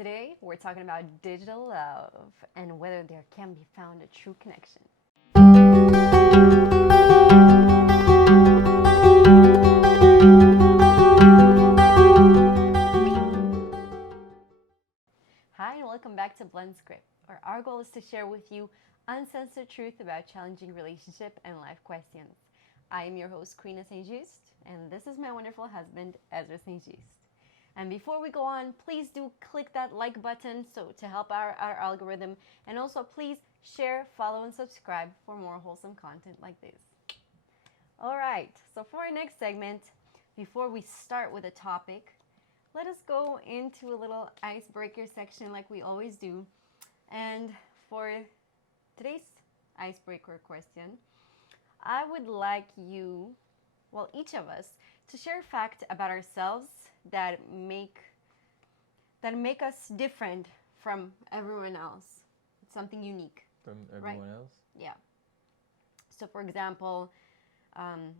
Today, we're talking about digital love and whether there can be found a true connection. Hi, and welcome back to Blend Script, where our goal is to share with you uncensored truth about challenging relationship and life questions. I am your host, Karina Saint-Just, and this is my wonderful husband, Ezra Saint-Just. And before we go on, please do click that like button to help our algorithm. And also please share, follow, and subscribe for more wholesome content like this. All right, so for our next segment, before we start with a topic, let us go into a little icebreaker section like we always do. And for today's icebreaker question, I would like you, each of us, to share a fact about ourselves that make us different from everyone else. It's something unique. From everyone else? Yeah. So, for example,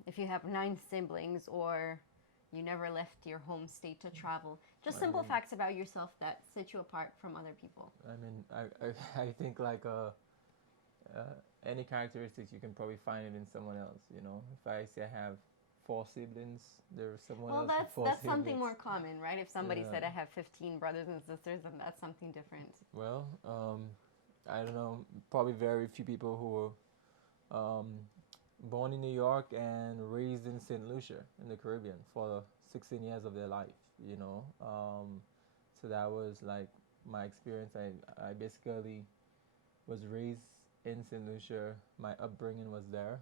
if you have 9 siblings or you never left your home state to travel, just simple facts about yourself that set you apart from other people. I mean, I think like any characteristics, you can probably find it in someone else, you know. If I say I have 4 siblings, there's someone else with 4 that's siblings. something more common, right? If somebody said I have 15 brothers and sisters, then that's something different. Well, I don't know, probably very few people who were born in New York and raised in St. Lucia in the Caribbean for 16 years of their life, you know. So that was like my experience. I basically was raised in St. Lucia. My upbringing was there.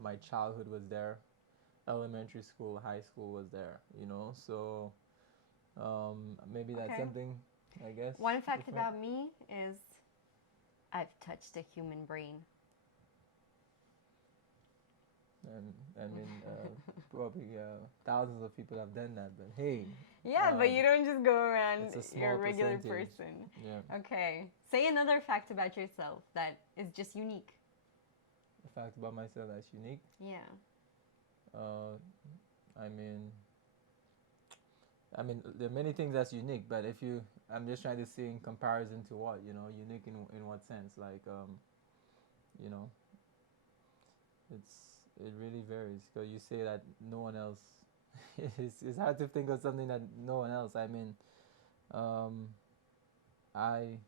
My childhood was there. Elementary school, high school was there, you know. So maybe that's something, I guess. One fact about me is I've touched a human brain. And I mean, probably thousands of people have done that, but hey. Yeah, but you don't just go around, you're a regular percentage. person. Yeah. Okay. Say another fact about yourself that is just unique. A fact about myself that's unique? Yeah. I mean, there are many things that's unique, but I'm just trying to see in comparison to what, you know, unique in what sense? Like, you know, it really varies. Because you say that no one else, it's hard to think of something that no one else. I mean, I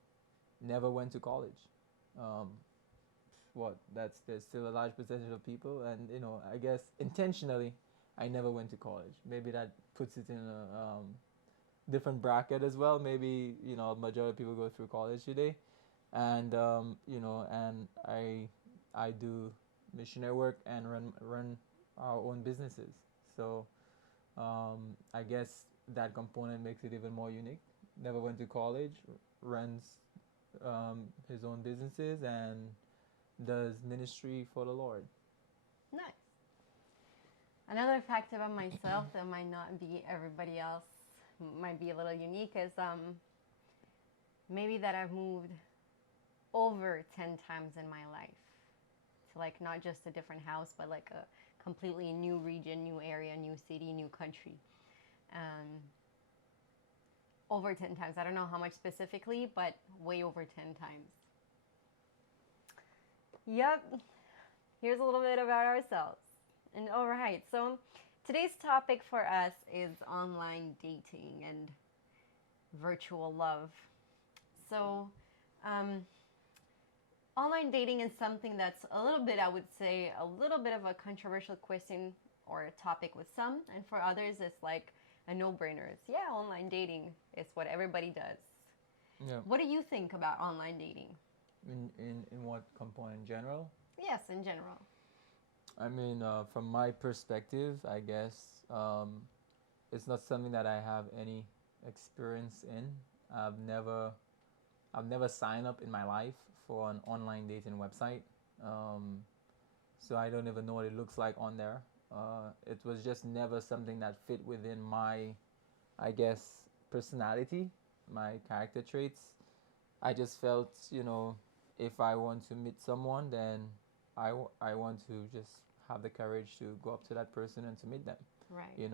never went to college. There's still a large percentage of people, and you know, I guess intentionally I never went to college. Maybe that puts it in a different bracket as well. Maybe, you know, majority of people go through college today, and you know, and I do missionary work and run our own businesses. So I guess that component makes it even more unique. Never went to college, runs his own businesses, and does ministry for the Lord. Nice. Another fact about myself that might not be everybody else, might be a little unique, is maybe that I've moved over 10 times in my life. So like not just a different house, but like a completely new region, new area, new city, new country. Over 10 times. I don't know how much specifically, but way over 10 times. Yep. Here's a little bit about ourselves. And all right, so today's topic for us is online dating and virtual love. So, online dating is something that's a little bit, I would say, a little bit of a controversial question or a topic with some, and for others, it's like a no-brainer. It's, yeah, online dating is what everybody does. Yeah. What do you think about online dating? In what component? In general? Yes, in general. I mean, from my perspective, I guess it's not something that I have any experience in. I've never signed up in my life for an online dating website, so I don't even know what it looks like on there. It was just never something that fit within my, I guess, personality, my character traits. I just felt, you know, if I want to meet someone, then I want to just have the courage to go up to that person and to meet them. Right.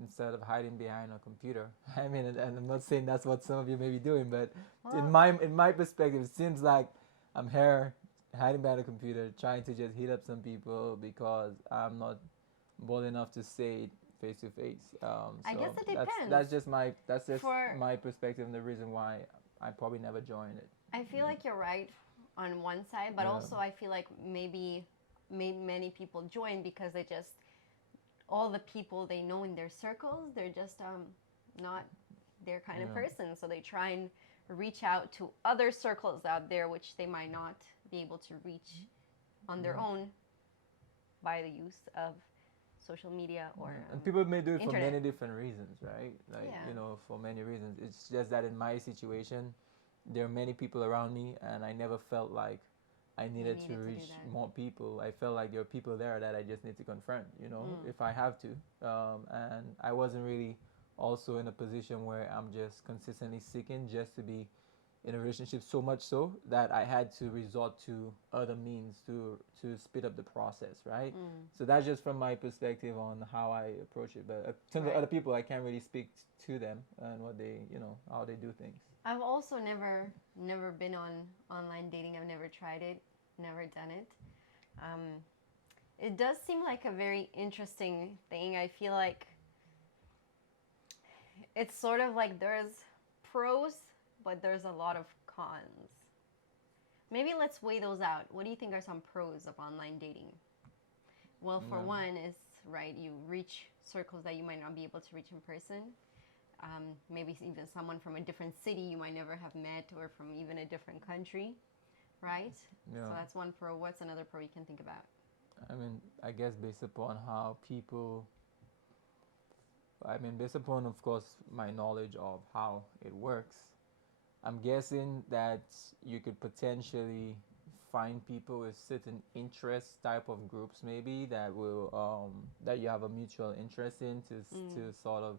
Instead of hiding behind a computer. I mean, and I'm not saying that's what some of you may be doing, but in Well, my perspective, it seems like I'm here hiding behind a computer, trying to just hit up some people because I'm not bold enough to say it face to face. I guess So it that's depends. that's just For my perspective and the reason why I probably never joined it. I feel like you're right on one side, but Yeah. also I feel like maybe many people join because they just all the people they know in their circles, they're just not their kind of Yeah. person. So they try and reach out to other circles out there which they might not be able to reach on their Yeah. own by the use of social media or Yeah. And people may do it for internet. many different reasons, right? Like, Yeah. for many reasons. It's just that in my situation, there are many people around me, and I never felt like I needed to needed to do reach that. more people. I felt like there are people there that I just need to confront, if I have to. And I wasn't really also in a position where I'm just consistently seeking just to be in a relationship, so much so that I had to resort to other means to speed up the process, right? So that's just from my perspective on how I approach it. But in terms of Right. other people, I can't really speak to them and what they, how they do things. I've also never been on online dating. I've never tried it, never done it. Um, it does seem like a very interesting thing. I feel like it's sort of like there's pros, but there's a lot of cons. Maybe let's weigh those out. What do you think are some pros of online dating? Well, for Yeah. one, is right, you reach circles that you might not be able to reach in person. Maybe even someone from a different city you might never have met, or from even a different country, right? Yeah. So that's one pro. What's another pro you can think about? I mean, I guess based upon how people, based upon, of course, my knowledge of how it works, I'm guessing that you could potentially find people with certain interest type of groups maybe that will that you have a mutual interest in to sort of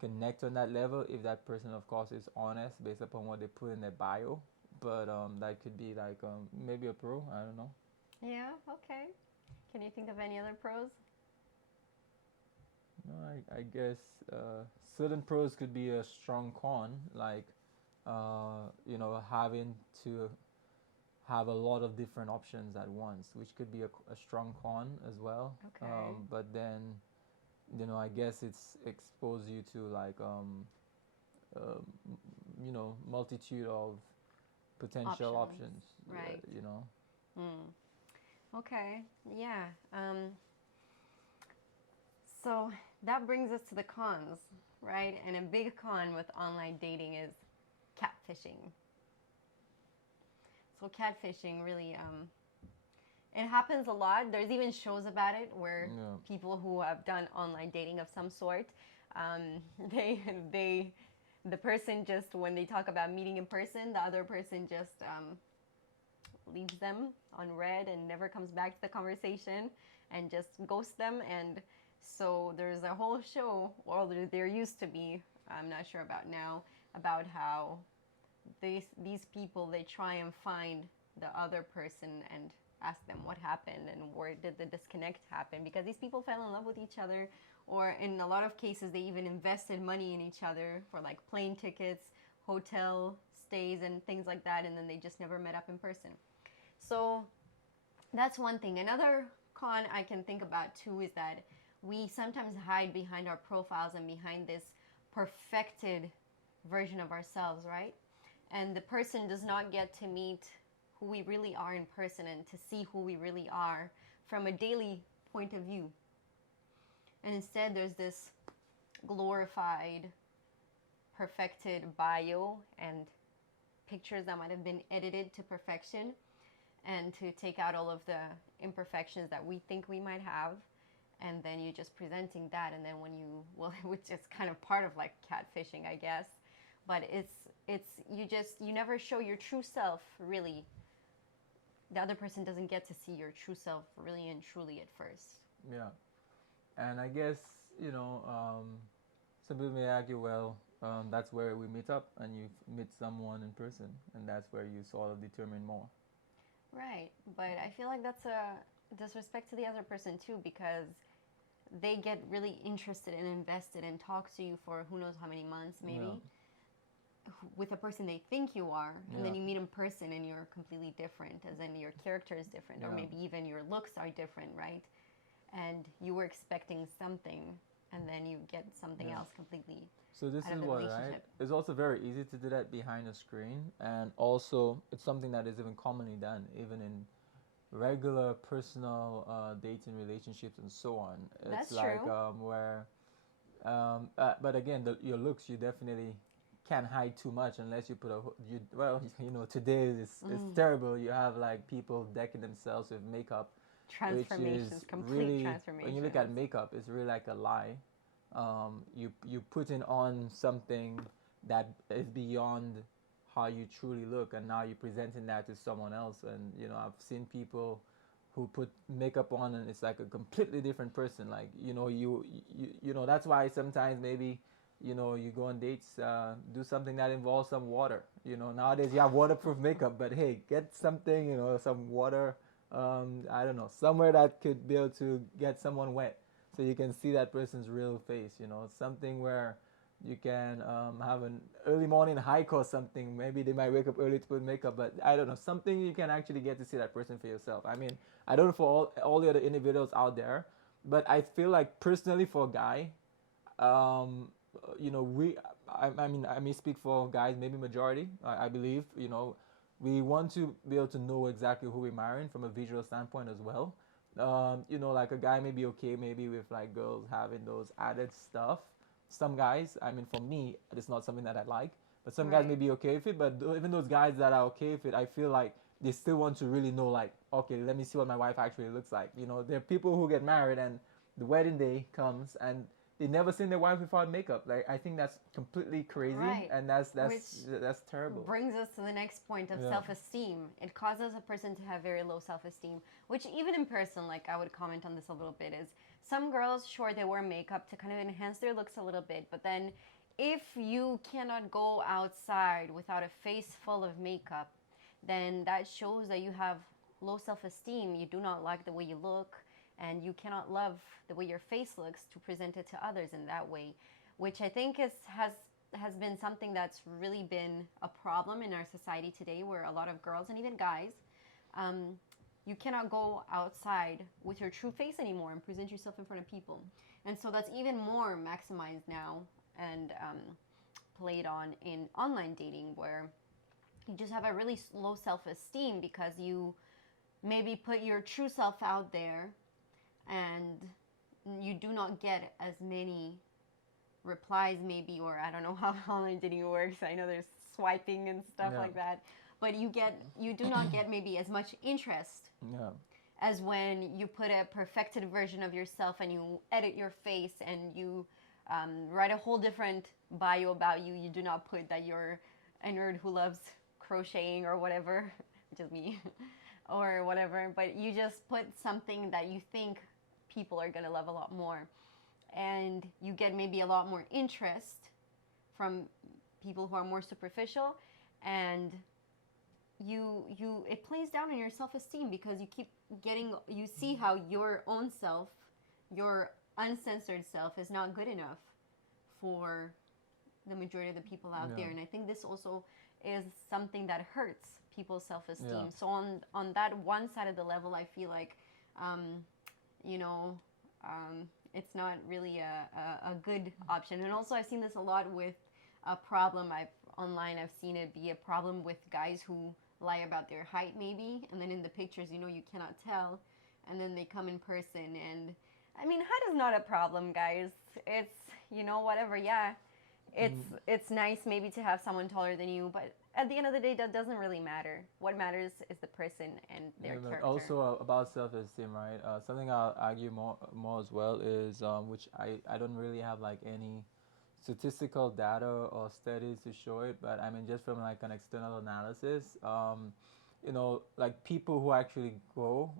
connect on that level if that person of course is honest based upon what they put in their bio. But that could be like maybe a pro. I don't know. Yeah, okay. Can you think of any other pros? No, I guess certain pros could be a strong con, like having to have a lot of different options at once, which could be a strong con as well. Okay. But then, I guess it's expose you to like uh, multitude of potential options. Right. You know. Okay. Yeah. So that brings us to the cons, right? And a big con with online dating is catfishing. So catfishing really, it happens a lot. There's even shows about it where Yeah. people who have done online dating of some sort, they the person just when they talk about meeting in person, the other person just leaves them on red and never comes back to the conversation and just ghosts them. And so there's a whole show, or there used to be, I'm not sure about now, about how these people, they try and find the other person and ask them what happened and where did the disconnect happen, because these people fell in love with each other, or in a lot of cases they even invested money in each other for like plane tickets, hotel stays and things like that, and then they just never met up in person. So that's one thing. Another con I can think about too is that we sometimes hide behind our profiles and behind this perfected version of ourselves, right? And the person does not get to meet who we really are in person and to see who we really are from a daily point of view. And instead, there's this glorified, perfected bio and pictures that might have been edited to perfection and to take out all of the imperfections that we think we might have. And then you're just presenting that, and then when you, well, which is kind of part of like catfishing, I guess, but you never show your true self really. The other person doesn't get to see your true self really and truly at first. Yeah. And I guess, some people may argue, well, that's where we meet up and you meet someone in person, and that's where you sort of determine more. Right, but I feel like that's a disrespect to the other person too, because they get really interested and invested and talk to you for who knows how many months, maybe, with a person they think you are, and then you meet in person and you're completely different, as in your character is different, or maybe even your looks are different, right? And you were expecting something, and then you get something else completely. So this out is of the what, right? relationship. It's also very easy to do that behind a screen, and also it's something that is even commonly done, even in regular personal dating relationships and so on. It's That's like true. where, but again, your looks, you definitely can't hide too much unless you put a you well you know today it's terrible. You have like people decking themselves with makeup, which Transformations, is complete really, when you look at transformations. makeup, it's really like a lie. You putting on something that is beyond how you truly look, and now you're presenting that to someone else. And you know, I've seen people who put makeup on and it's like a completely different person. Like you know, you know, that's why sometimes maybe, you know, you go on dates, do something that involves some water. You know, nowadays you have waterproof makeup, but hey, get something, you know, some water, I don't know, somewhere that could be able to get someone wet so you can see that person's real face. You know, something where you can have an early morning hike or something. Maybe they might wake up early to put makeup, but I don't know, something you can actually get to see that person for yourself. I mean, I don't know for all the other individuals out there, but I feel like personally for a guy, um, you know, I mean, I may speak for guys, maybe majority, I believe, you know, we want to be able to know exactly who we're marrying from a visual standpoint as well. You know, like a guy may be okay maybe with like girls having those added stuff. Some guys, I mean, for me, it's not something that I like, but some guys may Right. be okay with it. But even those guys that are okay with it, I feel like they still want to really know, like, okay, let me see what my wife actually looks like. You know, there are people who get married and the wedding day comes and they never seen their wife without makeup. Like I think that's completely crazy, Right. and Which that's terrible. brings us to the next point of Yeah. self esteem. It causes a person to have very low self esteem, which, even in person, like I would comment on this a little bit, is some girls, sure, they wear makeup to kind of enhance their looks a little bit, but then if you cannot go outside without a face full of makeup, then that shows that you have low self esteem. You do not like the way you look, and you cannot love the way your face looks to present it to others in that way, which I think has been something that's really been a problem in our society today, where a lot of girls and even guys, um, you cannot go outside with your true face anymore and present yourself in front of people. And so that's even more maximized now and played on in online dating, where you just have a really low self esteem because you maybe put your true self out there, and you do not get as many replies, maybe, or I don't know how online dating works. I know there's swiping and stuff Yeah. like that, but you do not get maybe as much interest Yeah. as when you put a perfected version of yourself and you edit your face and you write a whole different bio about you. You do not put that you're a nerd who loves crocheting or whatever, which is me, or whatever, but you just put something that you think people are going to love a lot more. And you get maybe a lot more interest from people who are more superficial, and you it plays down on your self-esteem because you keep getting, you see how your own self, your uncensored self, is not good enough for the majority of the people out Yeah. there. And I think this also is something that hurts people's self-esteem. Yeah. So on that one side of the level, I feel like um, you know it's not really a good option. And also, I've seen this a lot with a problem. I've seen it be a problem with guys who lie about their height, maybe, and then in the pictures, you cannot tell, and then they come in person, and I mean, height is not a problem, guys. It's, whatever. Yeah, it's nice maybe to have someone taller than you, but at the end of the day, that doesn't really matter. What matters is the person and their Yeah, but character. also about self-esteem, right? Something I'll argue more as well is which I don't really have like any statistical data or studies to show it, but I mean just from like an external analysis, you know, like people who actually go,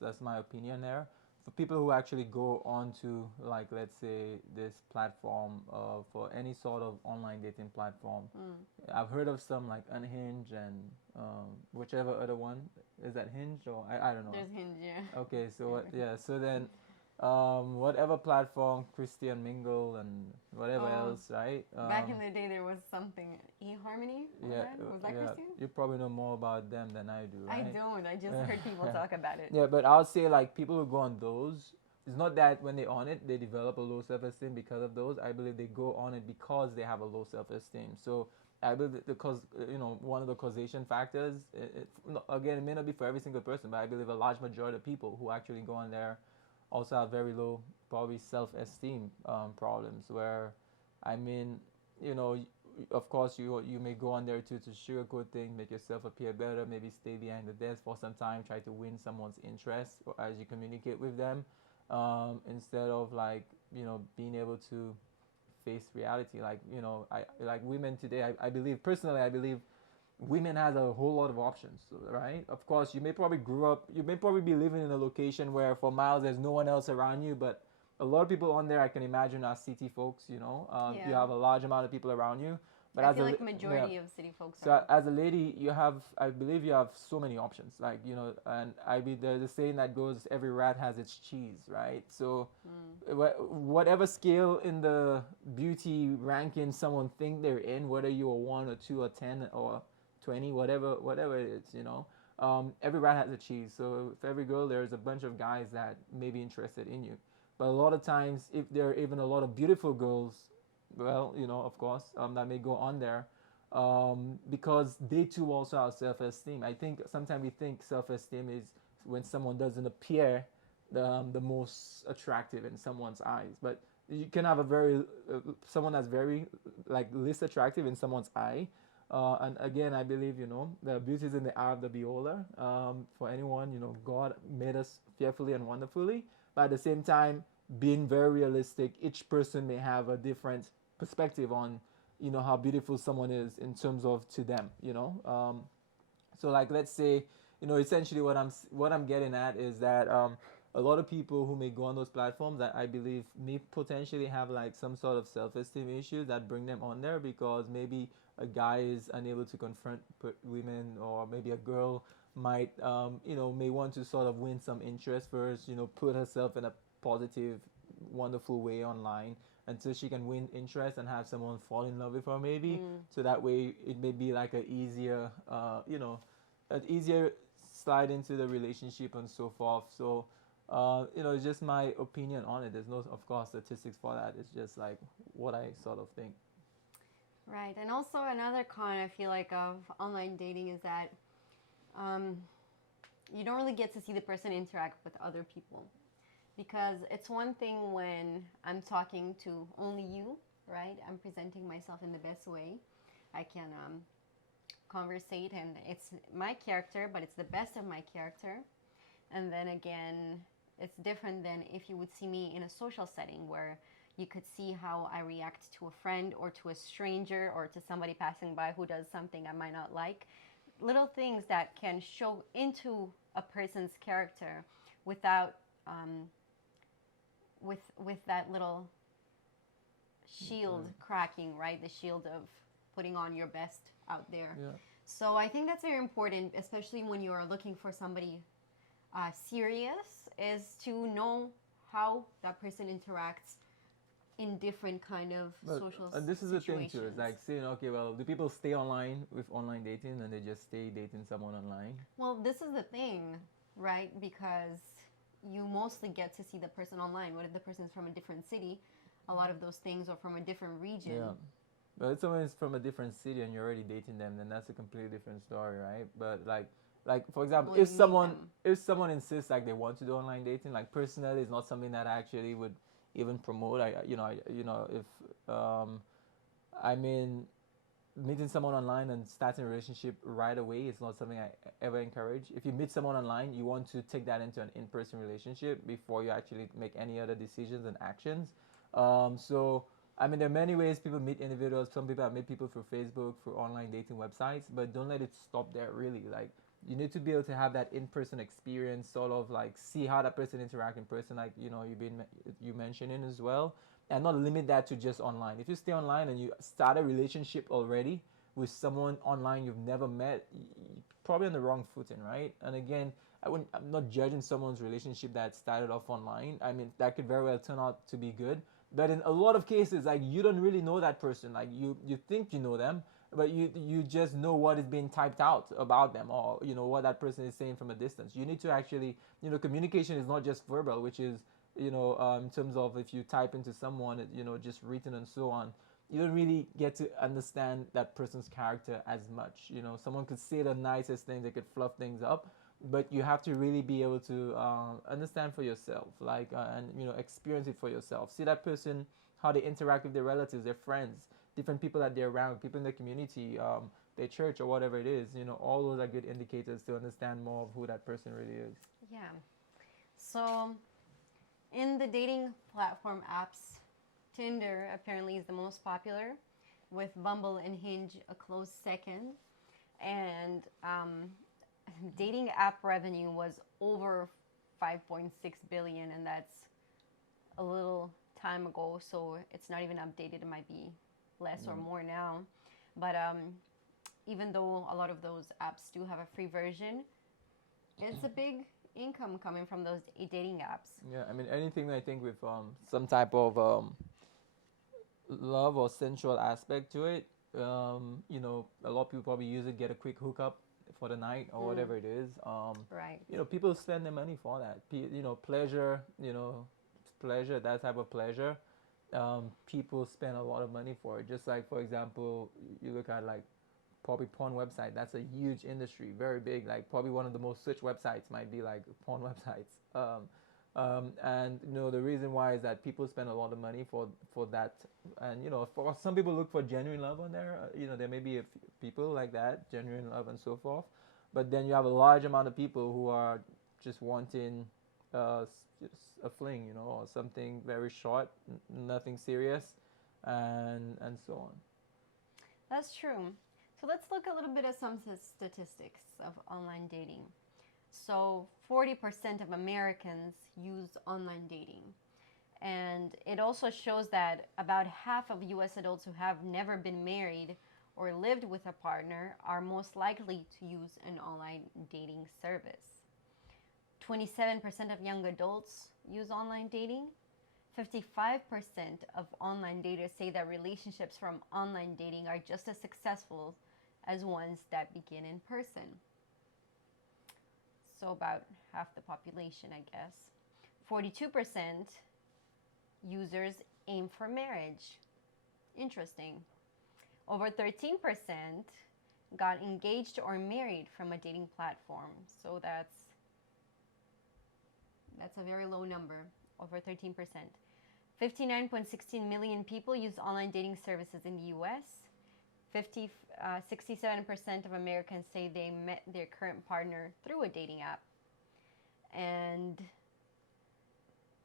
that's my opinion there. For people who actually go onto like let's say this platform for any sort of online dating platform, I've heard of some like Unhinge and whichever other one is that Hinge or I don't know. There's Hinge, yeah. Okay, so Whatever. yeah, so then whatever platform, Christian Mingle and whatever Oh, else, right? back in the day, there was something. eHarmony Yeah, was that yeah. Christian? You probably know more about them than I do, I right? don't. I just heard people talk about it. Yeah, but I'll say like people who go on those, it's not that when they on it they develop a low self-esteem because of those. I believe they go on it because they have a low self-esteem. So I believe that the cause, one of the causation factors. Again, it may not be for every single person, but I believe a large majority of people who actually go on there also have very low, probably self-esteem problems. Where, I mean, you know, of course you may go on there to sugarcoat things, make yourself appear better, maybe stay behind the desk for some time, try to win someone's interest or as you communicate with them, instead of like being able to face reality. Like I like women today. I believe personally. I believe women has a whole lot of options, right? Of course, you may probably be living in a location where for miles there's no one else around you, but a lot of people on there I can imagine are city folks. You Yeah. have a large amount of people around you, but I as feel a like yeah, majority of city folks so are. as a lady, I believe you have so many options. Like and there's a saying that goes, every rat has its cheese, right? So, Mm. whatever scale in the beauty ranking someone think they're in, whether you're a 1 or 2 or 10 or 20, whatever it is, every rat has a cheese. So for every girl, there's a bunch of guys that may be interested in you. But a lot of times, if there are even a lot of beautiful girls, well, of course, that may go on there, because they too also have self-esteem. I think sometimes we think self-esteem is when someone doesn't appear the most attractive in someone's eyes, but you can have a very someone that's very like least attractive in someone's eye. And again, I believe the beauty is in the eye of the beholder. For anyone, God made us fearfully and wonderfully, but at the same time, being very realistic, each person may have a different perspective on how beautiful someone is in terms of to them. So like let's say, essentially what I'm getting at is that a lot of people who may go on those platforms that I believe may potentially have like some sort of self-esteem issues that bring them on there, because maybe a guy is unable to confront women, or maybe a girl might may want to sort of win some interest first, put herself in a positive, wonderful way online until she can win interest and have someone fall in love with her, maybe. Mm. So that way it may be like an easier slide into the relationship and so forth. So it's just my opinion on it. There's no, of course, statistics for that. It's just like what I sort of think. Right. And also another con I feel like of online dating is that um, you don't really get to see the person interact with other people. Because it's one thing when I'm talking to only you, right? I'm presenting myself in the best way. I can conversate, and it's my character, but it's the best of my character. And then again, it's different than if you would see me in a social setting where you could see how I react to a friend or to a stranger or to somebody passing by who does something I might not like. Little things that can show into a person's character without with that little shield cracking, right? The shield of putting on your best out there. Yeah. So I think that's very important, especially when you are looking for somebody serious, is to know how that person interacts in different kind of But social this is the thing situations. too. It's like saying, okay, well, do people stay online with online dating and they just stay dating someone online? Well, this is the thing, right? Because you mostly get to see the person online. What if the person's from a different city? A lot of those things are from a different region. Yeah. But if someone is from a different city and you're already dating them, then that's a completely different story, right? But like for example, Well, if you meet someone them. if someone insists like they want to do online dating, like personally, it's not something that I actually would even promote. If I mean, meeting someone online and starting a relationship right away is not something I ever encourage. If you meet someone online, you want to take that into an in-person relationship before you actually make any other decisions and actions. So, I mean, there are many ways people meet individuals. Some people have met people through Facebook, through online dating websites, but don't let it stop there, really. Like, you need to be able to have that in-person experience, sort of like see how that person interact in person, like, you mentioning as well, and not limit that to just online. If you stay online and you start a relationship already with someone online you've never met, you're probably on the wrong footing, right? And again, I'm not judging someone's relationship that started off online. I mean, that could very well turn out to be good. But in a lot of cases, like, you don't really know that person. Like, you think you know them, but you just know what is being typed out about them, or what that person is saying from a distance. You need to actually, communication is not just verbal, which is, in terms of if you type into someone, just written and so on. You don't really get to understand that person's character as much. Someone could say the nicest things, they could fluff things up, but you have to really be able to understand for yourself, like, and experience it for yourself. See that person, how they interact with their relatives, their friends, different people that they're around, people in the community, their church or whatever it is. All those are good indicators to understand more of who that person really is. Yeah. So, in the dating platform apps, Tinder apparently is the most popular, with Bumble and Hinge a close second. And dating app revenue was over 5.6 billion, and that's a little time ago, so it's not even updated. It might be less or more now. But even though a lot of those apps do have a free version, it's a big income coming from those dating apps. Yeah, I mean, anything I think with some type of love or sensual aspect to it, a lot of people probably use it, get a quick hookup for the night or whatever it is. Right. People spend their money for that. Pleasure, pleasure, that type of pleasure. People spend a lot of money for it. Just like, for example, you look at, like, probably porn website. That's a huge industry, very big. Like, probably one of the most searched websites might be like porn websites. And the reason why is that people spend a lot of money for that. And for some people look for genuine love on there. There may be people like that, genuine love and so forth. But then you have a large amount of people who are just wanting just a fling, or something very short, nothing serious, and so on. That's true. So let's look a little bit at some statistics of online dating. So 40% of Americans use online dating. And it also shows that about half of US adults who have never been married or lived with a partner are most likely to use an online dating service. 27% of young adults use online dating. 55% of online daters say that relationships from online dating are just as successful as ones that begin in person. So about half the population, I guess. 42% users aim for marriage. Interesting. Over 13% got engaged or married from a dating platform. So that's a very low number, over 13%. 59.16 million people use online dating services in the US. 67% of Americans say they met their current partner through a dating app. And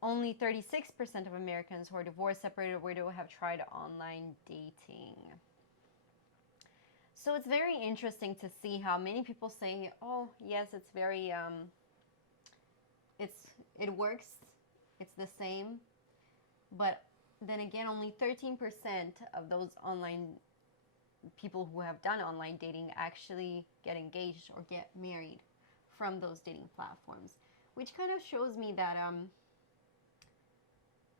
only 36% of Americans who are divorced, separated, or widow have tried online dating. So it's very interesting to see how many people say, oh, yes, it's very, it works, it's the same. But then again, only 13% of those online people who have done online dating actually get engaged or get married from those dating platforms, which kind of shows me that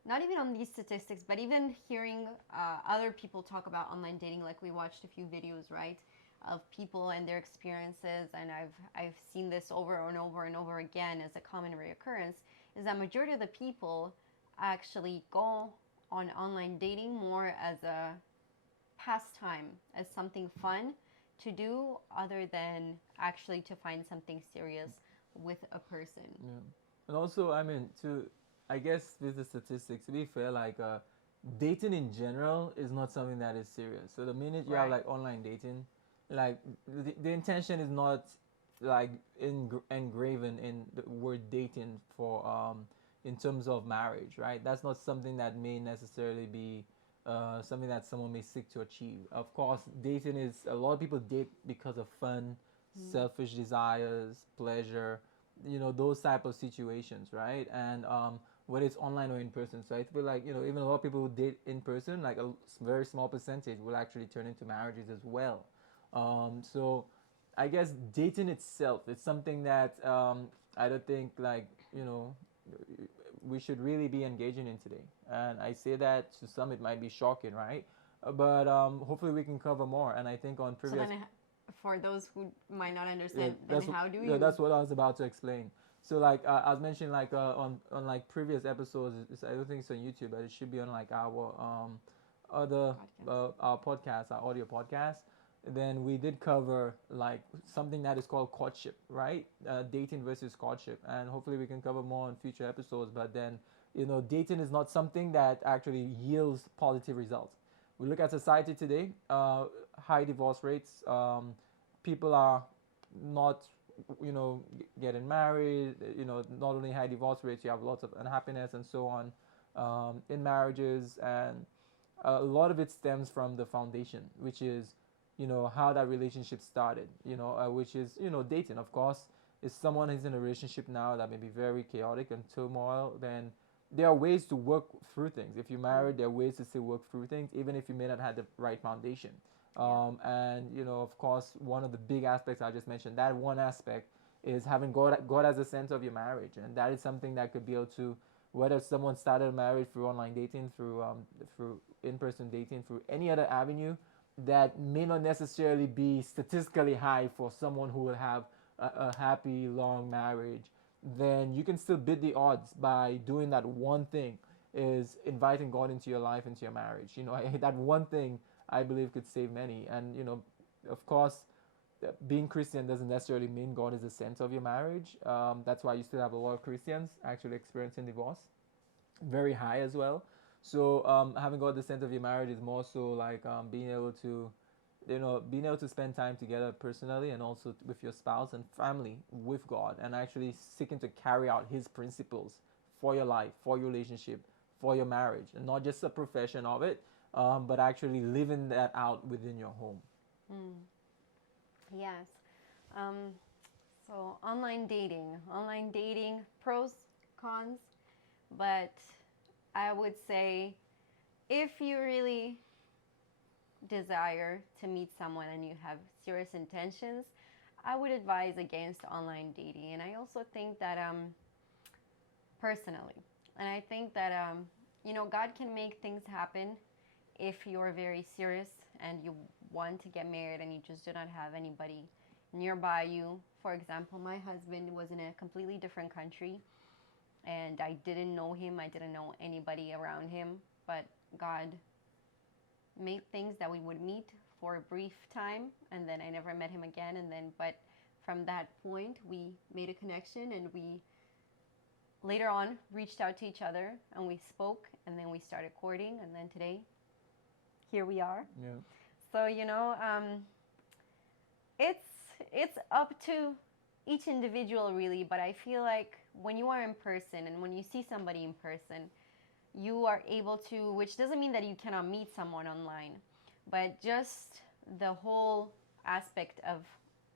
not even on these statistics, but even hearing other people talk about online dating, like we watched a few videos, right, of people and their experiences, and I've seen this over and over and over again as a common reoccurrence, is that majority of the people actually go on online dating more as a pastime, as something fun to do, other than actually to find something serious with a person. Yeah. And also, I mean, I guess with the statistics, to be fair, like, dating in general is not something that is serious. So the minute you have, like, online dating, like, the intention is not, like, engraven in the word dating for in terms of marriage, right? That's not something that may necessarily be something that someone may seek to achieve. Of course, dating is, a lot of people date because of fun, selfish desires, pleasure, those type of situations, right? And whether it's online or in person. So I feel like, even a lot of people who date in person, like, a very small percentage will actually turn into marriages as well. So I guess dating itself is something that I don't think like you know we should really be engaging in today. And I say that to some it might be shocking, right? But hopefully we can cover more. And I think on So previous, then, for those who might not yeah, understand, then how do you? that's what I was about to explain. So like I was mentioning like on like previous episodes, I don't think it's on YouTube, but it should be on like our other Podcast. our podcast, our audio podcast. Then we did cover like something that is called courtship, right? Dating versus courtship, and hopefully we can cover more on future episodes. But then, dating is not something that actually yields positive results. We look at society today, high divorce rates. People are not, getting married. Not only high divorce rates, you have lots of unhappiness and so on in marriages, and a lot of it stems from the foundation, which is how that relationship started, which is dating. Of course, if someone is in a relationship now that may be very chaotic and turmoil, then there are ways to work through things. If you're Mm. married, there are ways to still work through things, even if you may not have the right foundation. Yeah. And of course, one of the big aspects I just mentioned, that one aspect is having God as the center of your marriage, and that is something that could be able to, whether someone started a marriage through online dating, through in-person dating, through any other avenue, that may not necessarily be statistically high for someone who will have a happy long marriage, then you can still beat the odds by doing that one thing, is inviting God into your life, into your marriage. That one thing I believe could save many. And of course, being Christian doesn't necessarily mean God is the center of your marriage. That's why you still have a lot of Christians actually experiencing divorce, very high as well. So having God the center of your marriage is more so like being able to, being able to spend time together personally and also with your spouse and family with God, and actually seeking to carry out His principles for your life, for your relationship, for your marriage, and not just a profession of it, but actually living that out within your home. Mm. Yes. Um, so online dating, pros, cons, but I would say if you really desire to meet someone and you have serious intentions, I would advise against online dating. And I also think that personally, and I think that God can make things happen if you're very serious and you want to get married and you just do not have anybody nearby you. For example, my husband was in a completely different country and I didn't know him, I didn't know anybody around him, but God made things that we would meet for a brief time and then I never met him again. And then, but from that point, we made a connection and we later on reached out to each other and we spoke and then we started courting and then today here we are. Yeah. So it's it's up to each individual really, but I feel like when you are in person and when you see somebody in person, you are able to, which doesn't mean that you cannot meet someone online, but just the whole aspect of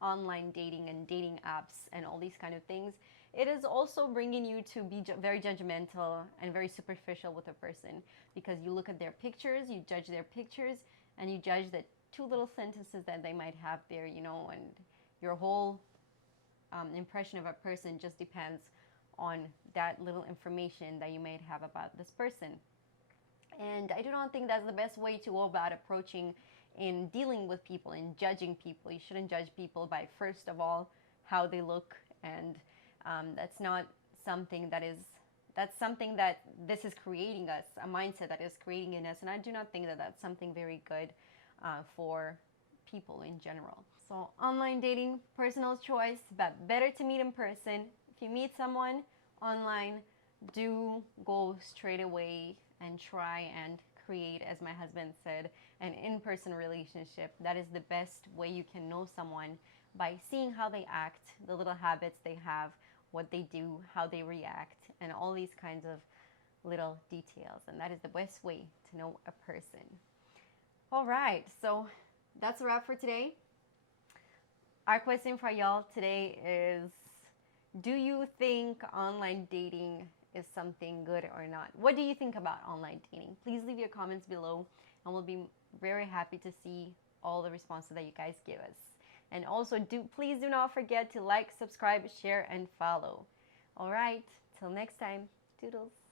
online dating and dating apps and all these kind of things, it is also bringing you to be very judgmental and very superficial with a person because you look at their pictures, you judge their pictures, and you judge the two little sentences that they might have there, and your whole impression of a person just depends on that little information that you might have about this person. And I do not think that's the best way to go about approaching in dealing with people, in judging people. You shouldn't judge people by, first of all, how they look. And that's not something that is, that's something that this is creating us, a mindset that is creating in us. And I do not think that that's something very good for people in general. So online dating, personal choice, but better to meet in person. If you meet someone online, do go straight away and try and create, as my husband said, an in-person relationship. That is the best way you can know someone, by seeing how they act, the little habits they have, what they do, how they react, and all these kinds of little details. And that is the best way to know a person. All right, so that's a wrap for today. Our question for y'all today is, do you think online dating is something good or not? What do you think about online dating? Please leave your comments below and we'll be very happy to see all the responses that you guys give us. And also, please do not forget to like, subscribe, share, and follow. All right, till next time, toodles.